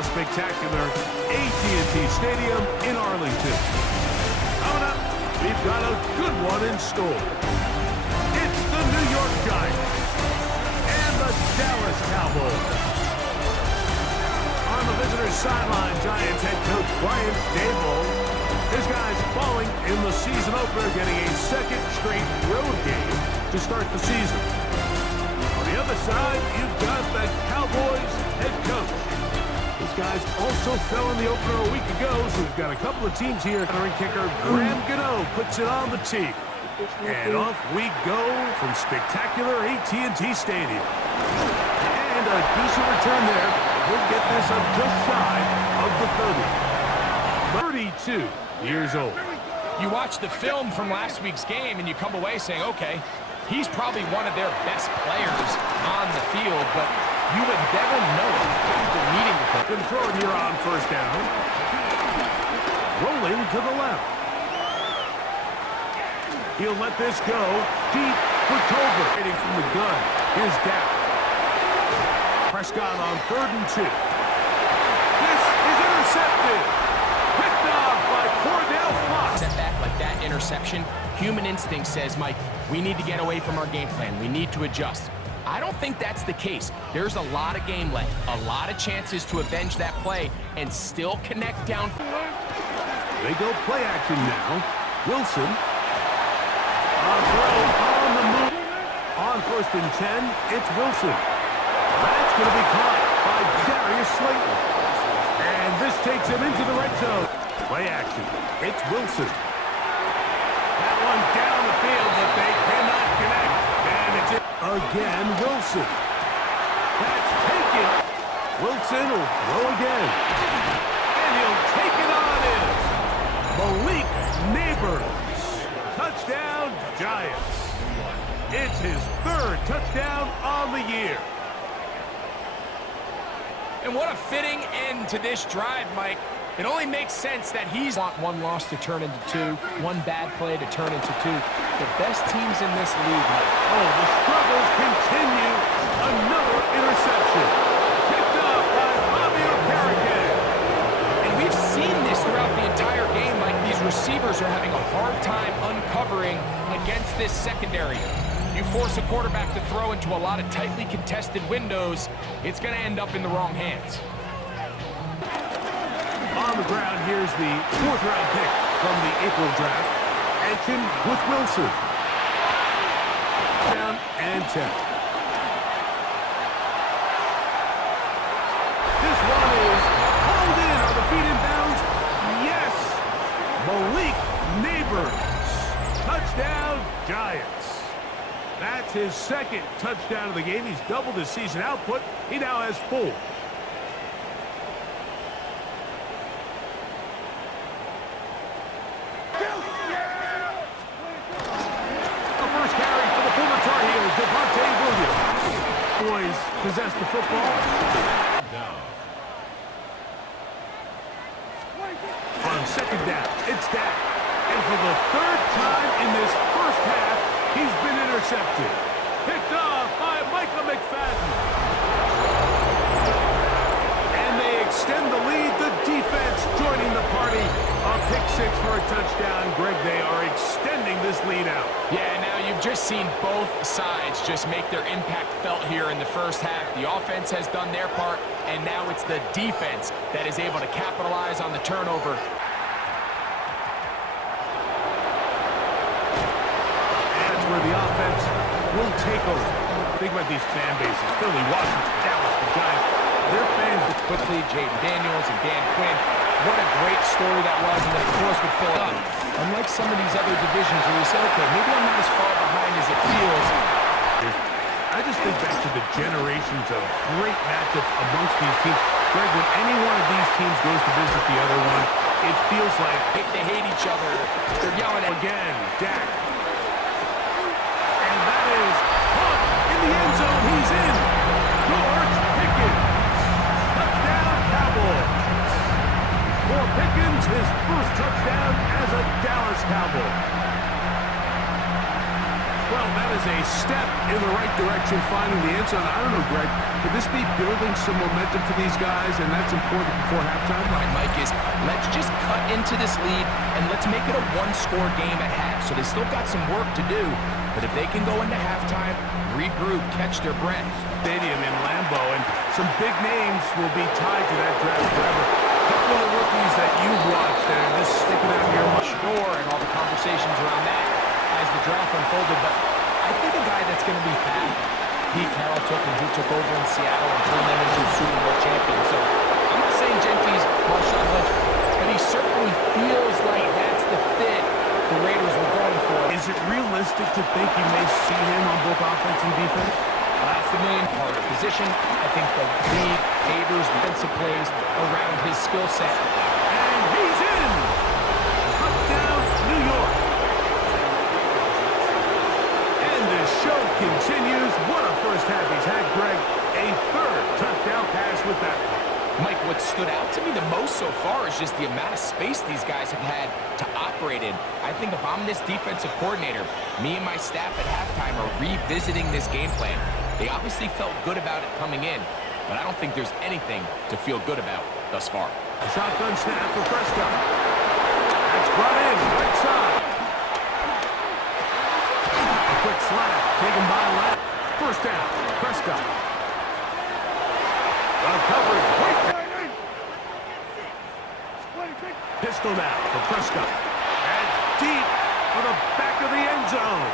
the spectacular AT&T Stadium in Arlington. Coming up, we've got a good one in store. It's the New York Giants and the Dallas Cowboys. On the visitor's sideline, Giants head coach Brian Daboll. His guys falling in the season opener, getting a second straight road game to start the season. On the other side, you've got the Cowboys head coach. These guys also fell in the opener a week ago, so we've got a couple of teams here. Veteran kicker Graham Gano puts it on the tee. And off we go from spectacular AT&T Stadium. And a decent return there. We'll get this up just shy of the 30. 32 years old. You watch the film from last week's game and you come away saying, okay, he's probably one of their best players on the field, but you would never know it after meeting with him. Good throw here on first down. Rolling to the left. He'll let this go deep for Tolbert. Hitting from the gun. Here's Dak. Prescott on 3rd and 2. This is intercepted. Picked off by Cordell Flott. Setback like that interception, human instinct says, Mike, we need to get away from our game plan. We need to adjust. I don't think that's the case. There's a lot of game left, a lot of chances to avenge that play and still connect down. They go play action now. Wilson. On throw, on the move. On 1st and 10, it's Wilson. That's going to be caught by Darius Slayton. And this takes him into the red zone. Play action. It's Wilson. That one down the field, but they cannot connect. And it's it again, Wilson. That's taken. Wilson will throw again. And he'll take it on in. Malik Neighbors. Touchdown, Giants. It's his 3rd touchdown on the year. And what a fitting end to this drive, Mike. It only makes sense that he's want one loss to turn into 2, one bad play to turn into 2. The best teams in this league, Mike. Oh, the struggles continue. Another interception. Picked up by Bobby Okereke. And we've seen this throughout the entire game, Mike. These receivers are having a hard time uncovering against this secondary. You force a quarterback to throw into a lot of tightly contested windows, it's going to end up in the wrong hands. On the ground, here's the 4th round pick from the April draft. Action with Wilson. Down and 10. This one is hauled in. Are the feet in bounds? Yes. Malik Neighbors. Touchdown, Giants. That's his 2nd touchdown of the game. He's doubled his season output. He now has 4. The first carry for the former Tar Heel, Devontae Williams. Boys possess the football. On 2nd down, it's Dak. And for the 3rd time in this first half, he's been intercepted. Picked off by Micah McFadden. And they extend the lead. The defense joining the party. A pick 6 for a touchdown. Greg, they are extending this lead out. Yeah, now you've just seen both sides just make their impact felt here in the first half. The offense has done their part, and now it's the defense that is able to capitalize on the turnover. Where the offense will take over. Think about these fan bases. Philly, Washington, Dallas, the Giants. Their fans quickly, Jaden Daniels and Dan Quinn. What a great story that was, and then of course with Phil. Unlike some of these other divisions where you say, okay, maybe I'm not as far behind as it feels. I just think back to the generations of great matchups amongst these teams. Greg, when any one of these teams goes to visit the other one, it feels like they hate each other. They're yelling at again, Dak. In the end zone, he's in. George Pickens. Touchdown, Cowboys. For Pickens, his 1st touchdown as a Dallas Cowboy. Well, that is a step in the right direction, finding the end zone. I don't know, Greg, could this be building some momentum for these guys, and that's important before halftime? Right, Mike, is let's just cut into this lead, and let's make it a one-score game at half. So they still got some work to do, but if they can go into halftime, regroup, catch their breath. Stadium in Lambeau, and some big names will be tied to that draft forever. A couple of rookies that you've watched that are just sticking out in your mind. Sure, and all the conversations around that as the draft unfolded, but I think a guy that's going to be fat, Pete Carroll took when he took over in Seattle and turned them into a Super Bowl champion. So I'm not saying Genty's Marshawn Lynch, but he certainly feels like that's the fit the Raiders were going for. Is it realistic to think you may see him on both offense and defense? That's the main part of position. I think the league favors defensive plays around his skill set. And he's in! Touchdown, New York! And the show continues. What a first half he's had, Greg. A third touchdown pass with that one. Mike, what stood out to me the most so far is just the amount of space these guys have had to operate in. I think if I'm this defensive coordinator, me and my staff at halftime are revisiting this game plan. They obviously felt good about it coming in, but I don't think there's anything to feel good about thus far. Shotgun snap for Prescott. That's brought in, right side. A quick slap, taken by Lamb. First down, Prescott. Well covered, quick. Pistol now for Prescott. And deep for the back of the end zone.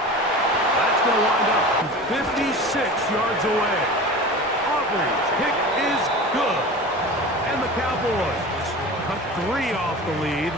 That's going to wind up 56 yards away. Auburn's kick is good. And the Cowboys cut 3 off the lead,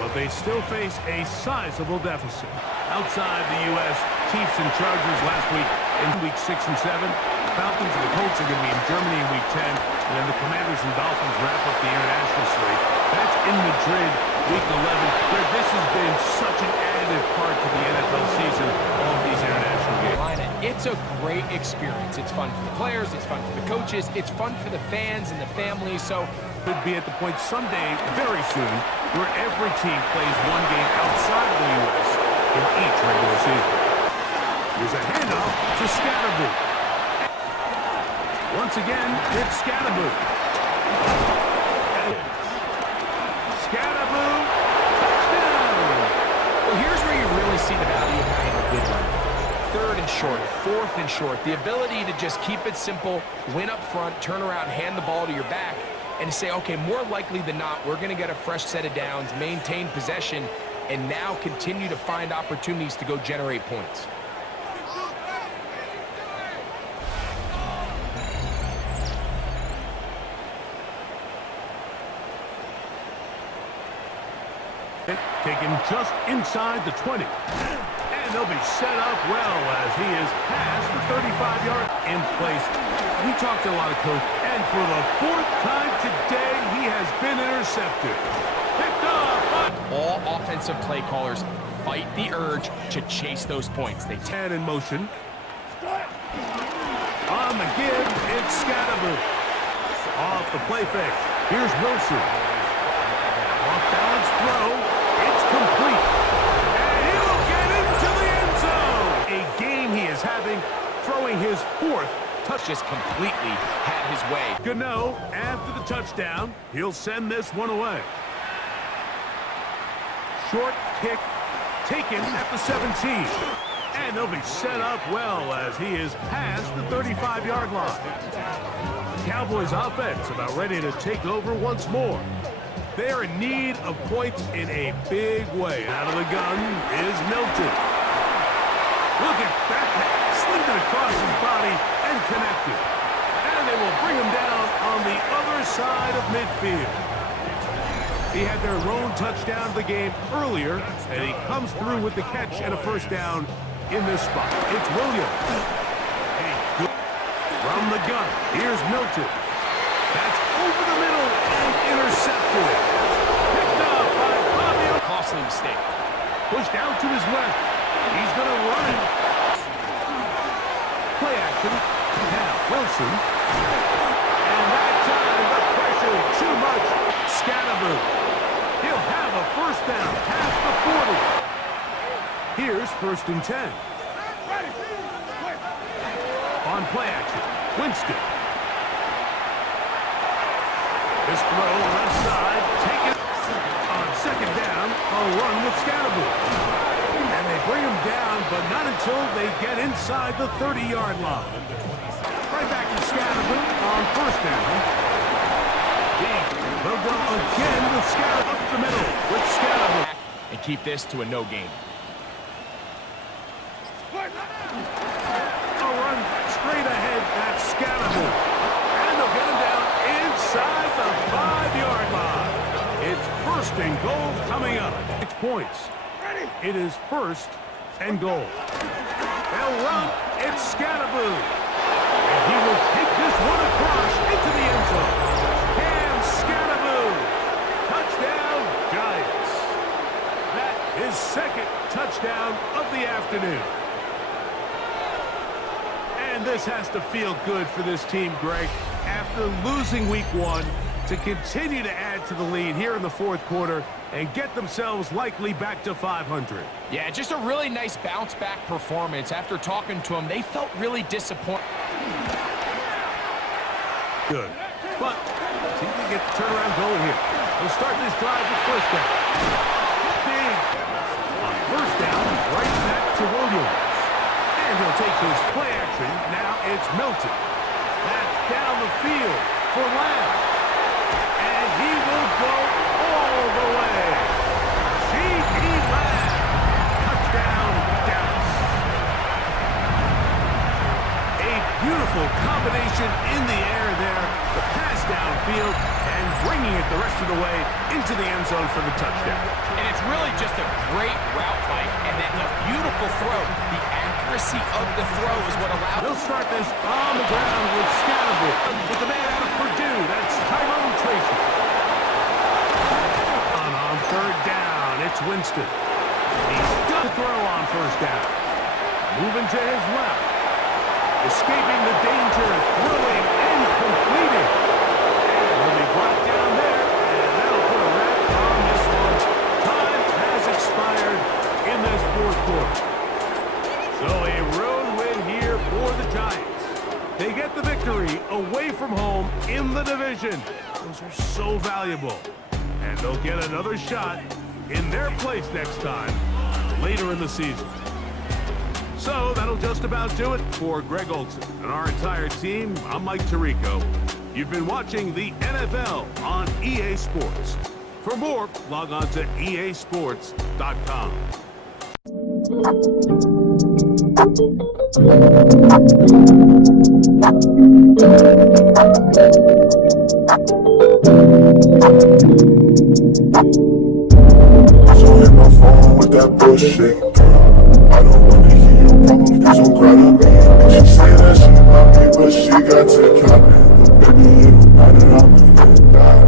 but they still face a sizable deficit. Outside the U.S., Chiefs and Chargers last week in week 6 and 7. The Falcons and the Colts are going to be in Germany in week 10. And then the Commanders and Dolphins wrap up the international slate. That's in Madrid, week 11. Greg, this has been such an additive part to the NFL season, all of these international games. It's a great experience. It's fun for the players, it's fun for the coaches, it's fun for the fans and the families. So could be at the point someday, very soon, where every team plays one game outside of the U.S. in each regular season. Here's a handoff to Scatterboo. Once again, it's Scatterboo. Scatterboo, touchdown! Well, here's where you really see the value of having a good run. Third and short, fourth and short. The ability to just keep it simple, win up front, turn around, hand the ball to your back, and say, okay, more likely than not, we're going to get a fresh set of downs, maintain possession, and now continue to find opportunities to go generate points. Taken just inside the 20. And they'll be set up well as he is past the 35-yard in place. We talked to a lot of coach, and for the 4th time today, he has been intercepted. Picked off. All offensive play callers fight the urge to chase those points. They And in motion. On the give, it's Scatterboo. Off the play fake. Here's Wilson. Off-balance throw. It's complete. And he'll get into the end zone. A game he is having, throwing his 4th touch. just completely had his way. Gano, after the touchdown, he'll send this one away. Short kick taken at the 17. And they'll be set up well as he is past the 35-yard line. The Cowboys offense about ready to take over once more. They're in need of points in a big way. Out of the gun is Milton. Look at that. Slid it across his body and connected. And they will bring him down on the other side of midfield. He had their lone touchdown of the game earlier, and he comes through with the catch and a first down in this spot. It's Williams. From the gun, here's Milton. That's over the middle and intercepted. Picked up by Bobby. Costly mistake. Pushed out to his left. He's going to run it. Play action. Now Wilson. And that time the pressure too much. Scatterboo. He'll have a first down past the 40. Here's 1st and 10. on play action. Winston. This throw left side, taken on second down, a run with Scatterbury. And they bring him down, but not until they get inside the 30-yard line. Right back to Scatterbury on first down. They'll go again with Scatterbury up the middle with Scatterbury. And keep this to a no gain. A run straight ahead, that's Scatterbury. And they'll get him down inside the 5-yard line. It's first and goal coming up. 6 points. It is first and goal. They'll run. It's Scatterbury. And he will take this one across into the end zone. And Scatterbury. Touchdown, Giants. That is second touchdown of the afternoon. And this has to feel good for this team, Greg. After losing week 1, to continue to add to the lead here in the fourth quarter and get themselves likely back to 500. Yeah, just a really nice bounce-back performance. After talking to them, they felt really disappointed. Good. But see if they get the turnaround goal here. They'll start this drive with first down. Big. On first down, right back to Williams. And he'll take his play action. Now it's Milton. That's down the field for Lamb. And he will go all the way. C.D. Lamb. Touchdown, Dallas. A beautiful combination in the air there. The pass downfield and bringing it the rest of the way into the end zone for the touchdown. And it's really just a great route, Mike, and then a beautiful throw. The accuracy of the throw is what allowed. They'll start this on the ground with Scatterbury. With the man out of Purdue, that's Tyrone Tracy. On third down, it's Winston. He's got to throw on first down. Moving to his left. Escaping the danger, throwing and completing. And he'll be brought down there, and that'll put a wrap on this one. Time has expired in this fourth quarter. So a road win here for the Giants. They get the victory away from home in the division. Those are so valuable. And they'll get another shot in their place next time, later in the season. So that'll just about do it for Greg Olson and our entire team. I'm Mike Tirico. You've been watching the NFL on EA Sports. For more, log on to easports.com. So hit my phone with that bullshit. I don't wanna hear your problems, please don't cry to me. And she say that she love me, but she got to cop it. But baby, it don't matter, I'm die.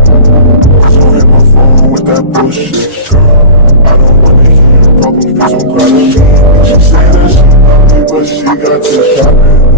So hit my phone with that bullshit. I don't wanna hear your problems, please don't cry to me. And she say that she love me, but she got to cop it.